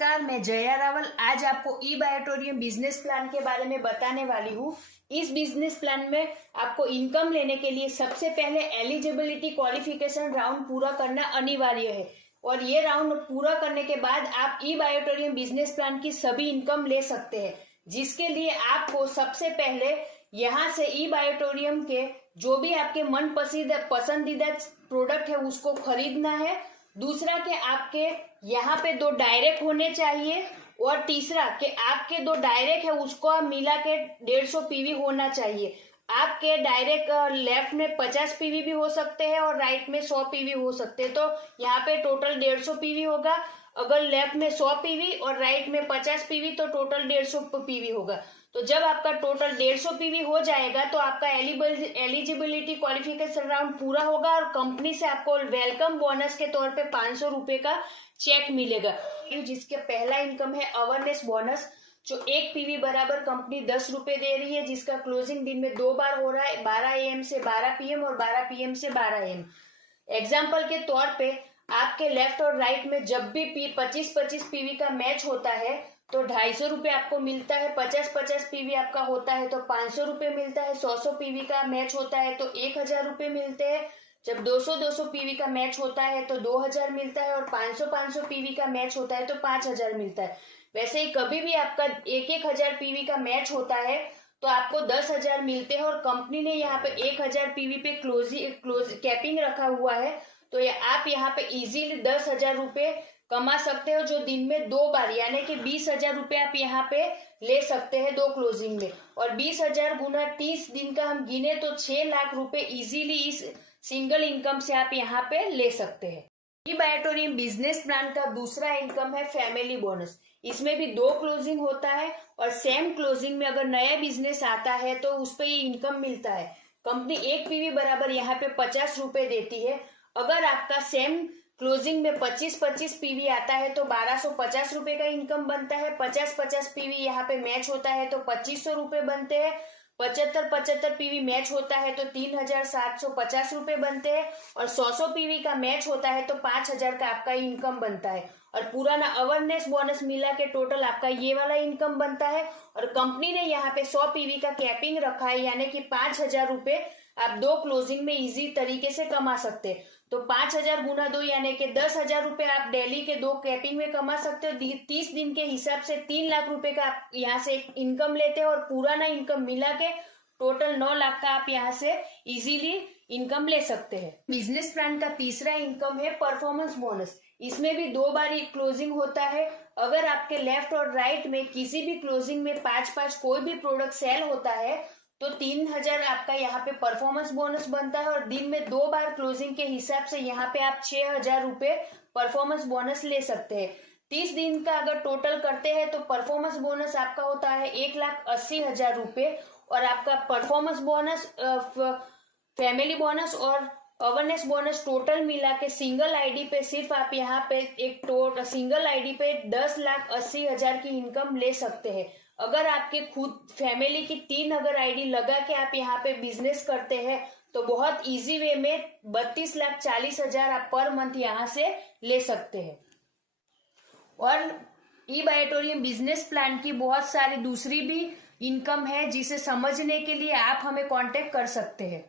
नमस्कार, मैं जया रावल आज आपको ई बायोटोरियम बिजनेस प्लान के बारे में बताने वाली हूँ। इस बिजनेस प्लान में आपको इनकम लेने के लिए सबसे पहले एलिजिबिलिटी क्वालिफिकेशन राउंड पूरा करना अनिवार्य है और ये राउंड पूरा करने के बाद आप ई बायोटोरियम बिजनेस प्लान की सभी इनकम ले सकते हैं, जिसके लिए आपको सबसे पहले यहाँ से ई बायोटोरियम के जो भी आपके मन पसंदीदा प्रोडक्ट है उसको खरीदना है। दूसरा कि आपके यहाँ पे 2 डायरेक्ट होने चाहिए और तीसरा कि आपके 2 डायरेक्ट है उसको आप मिला के 150 पीवी होना चाहिए। आपके डायरेक्ट लेफ्ट में 50 पीवी भी हो सकते हैं और राइट में 100 पीवी हो सकते हैं, तो यहाँ पे टोटल 150 पीवी होगा। अगर लेफ्ट में 100 पीवी और राइट में 50 पीवी तो टोटल 150 पीवी होगा। तो जब आपका टोटल 150 पीवी हो जाएगा तो आपका एलिजिबिलिटी क्वालिफिकेशन राउंड पूरा होगा और कंपनी से आपको वेलकम बोनस के तौर पे 500 रुपए का चेक मिलेगा, जिसके पहला इनकम है अवेयरनेस बोनस, जो 1 पीवी बराबर कंपनी 10 रुपए दे रही है, जिसका क्लोजिंग दिन में 2 बार हो रहा है, 12 AM से 12 PM और 12 PM से 12 AM। एग्जाम्पल के तौर पे आपके लेफ्ट और राइट में जब भी 25-25 पीवी का मैच होता है तो 250 रुपए आपको मिलता है। 50-50 पीवी आपका होता है तो 500 रुपए मिलता है। 100 पीवी का मैच होता है तो 1000 रुपए मिलते हैं। जब 200 पीवी का मैच होता है तो 2000 मिलता है और 500 पीवी का मैच होता है तो 5000 मिलता है। वैसे ही कभी भी आपका 1000 पीवी का मैच होता है तो आपको 10,000 मिलते हैं और कंपनी ने यहाँ पे 1000 पीवी पे क्लोज कैपिंग रखा हुआ है, तो आप यहाँ पे इजीली 10,000 रुपए कमा सकते हो, जो दिन में 2 बार यानी कि 20,000 रुपए आप यहाँ पे ले सकते हैं 2 क्लोजिंग में। और 20,000 गुना 30 दिन का हम गिने तो 6 लाख रुपए इजीली इस सिंगल इनकम से आप यहाँ पे ले सकते हैं। ई बायोटोरियम बिजनेस प्लान का दूसरा इनकम है फैमिली बोनस। इसमें भी 2 क्लोजिंग होता है और सेम क्लोजिंग में अगर नया बिजनेस आता है तो उस पर ये इनकम मिलता है। कंपनी 1 पीवी बराबर यहाँ पे 50 रुपए देती है। अगर आपका सेम क्लोजिंग में 25-25 पीवी आता है तो 1250 रुपए का इनकम बनता है। 50-50 पीवी यहाँ पे मैच होता है तो 2500 रुपए बनते हैं। 75-75 पीवी मैच होता है तो 3750 रुपए बनते हैं और 100 पीवी का मैच होता है तो 5000 का आपका इनकम बनता है। और पुराना अवेयरनेस बोनस मिला के टोटल आपका ये वाला इनकम बनता है। और कंपनी ने यहाँ पे 100 पीवी का कैपिंग रखा है, यानी कि 5000 रुपए आप 2 क्लोजिंग में इजी तरीके से कमा सकते हैं। तो 5000 गुना 2 यानी कि 10,000 रुपए आप डेली के 2 कैपिंग में कमा सकते हो। 30 दिन के हिसाब से 3 लाख रुपए का आप यहाँ से इनकम लेते हैं और पुराना इनकम मिला के टोटल 9 लाख का आप यहाँ से इजीली इनकम ले सकते हैं। बिजनेस प्लान का तीसरा इनकम है परफॉर्मेंस बोनस। इसमें भी 2 बार क्लोजिंग होता है। अगर आपके लेफ्ट और राइट में किसी भी क्लोजिंग में 5-5 कोई भी प्रोडक्ट सेल होता है तो 3000 आपका यहाँ पे परफॉर्मेंस बोनस बनता है और दिन में 2 बार क्लोजिंग के हिसाब से यहाँ पे आप 6000 रुपए परफॉर्मेंस बोनस ले सकते हैं। 30 दिन का अगर टोटल करते हैं तो परफॉर्मेंस बोनस आपका होता है 1,80,000 रुपए और आपका परफॉर्मेंस बोनस, फैमिली बोनस और अवेयरनेस बोनस टोटल मिला के सिंगल आईडी पे सिर्फ आप यहाँ पे सिंगल आईडी पे 10,80,000 की इनकम ले सकते हैं। अगर आपके खुद फैमिली की 3 अगर आईडी लगा के आप यहाँ पे बिजनेस करते हैं तो बहुत इजी वे में 32,40,000 आप पर मंथ यहाँ से ले सकते हैं। और ई बायोटोरियम बिजनेस प्लान की बहुत सारी दूसरी भी इनकम है, जिसे समझने के लिए आप हमें कांटेक्ट कर सकते हैं।